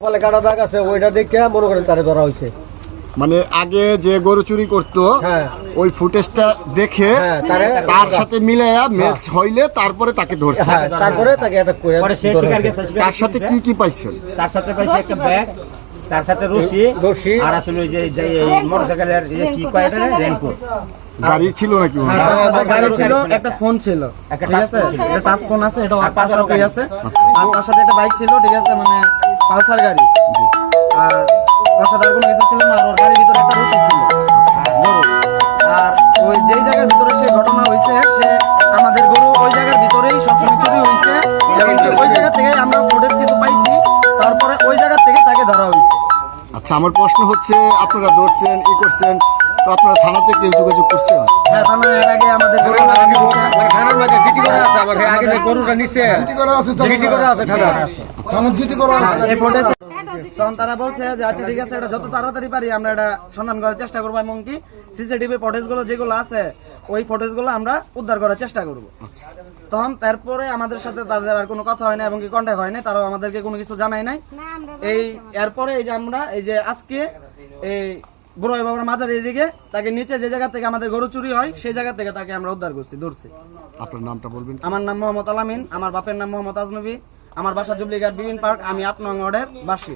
কপালে কাটা দাগ আছে ওইটা দেখে মনে করেন তারে ধরা হয়েছে মানে আগে যে গরু চুরি করতো হ্যাঁ। ওই ফুটেজটা দেখে হ্যাঁ, তার সাথে মিলাইয়া ম্যাচ হইলে তারপরে তাকে ধরছে। হ্যাঁ তারপরে তাকে অ্যাটাক করে পরে সে ধরা শিকার হয়েছে। গেছে শিকার তার সাথে কি কি পাইছেন? তার সাথে পাইছে একটা ব্যাগ তার সাথে রশি রশি। আর আসলে ওই যে যে মোটরসাইকেলের ইয়ে কি কয় এটা? রেনকোট গাড়ি ছিল নাকি হ্যাঁ, গাড়ি ছিল একটা ফোন ছিল। ঠিক আছে? টাচ ফোন আছে এটা আর পাঁচশো পাঁচশো গাড়ি। আছে। আর তার সাথে একটা বাইক ছিল ঠিক আছে? মানে পালসার গাড়ি। আর আর কোনো কিছু ছিল না আর ওর গাড়ির ভিতরে একটা রশি ছিল। গরু আর ওই যেই জায়গার ভিতরে সে ঘটনা হয়েছে সে আমাদের গরু ওই জায়গার ভিতরেই সবসময় চুরি হয়েছে। এবং ওই জায়গা থেকে আমরা ফুটেজ কিছু পাইছি তারপরে ওই জায়গা থেকে তাকে ধরা হয়েছে। আচ্ছা আমার প্রশ্ন হচ্ছে আপনারা ধরছেন ই করছেন তো আপনারা থানাতে কেউ যোগাযোগ করছেন? হ্যাঁ মানে এর আগে আমাদের গরু হ্যাঁ, আগে যে গরুটা নিচে জিডি করা আছে। থানা এই ফুটেজ তখন তারা বলছে যে আচ্ছা ঠিক আছে এটা যত তাড়াতাড়ি পারি আমরা এটা সন্ধান করার চেষ্টা করব এবং কি সিসিটিভি ফুটেজগুলো যেগুলো আছে ওই ফুটেজগুলো আমরা উদ্ধার করার চেষ্টা করব। তখন তারপরে আমাদের সাথে তাদের আর কোনো কথা হয় না এবং কি কন্ট্যাক্ট হয় না তারাও আমাদেরকে কোনো কিছু জানায় নাই। এই এরপরে এই যে আমরা এই যে আজকে এই বুড়ো বাবার মাজার এদিকে তাকে নিচে যে জায়গা থেকে আমাদের গরু চুরি হয় সেই জায়গা থেকে তাকে আমরা উদ্ধার করছি ধরছি। আপনার নামটা বলবেন? আমার নাম মোহাম্মদ আলামিন আমার বাপের নাম মোহাম্মদ আজনবী আমার বাসা জুবলিঘাট বিবিন পার্ক আমি আট নং ওয়ার্ডের বাসী।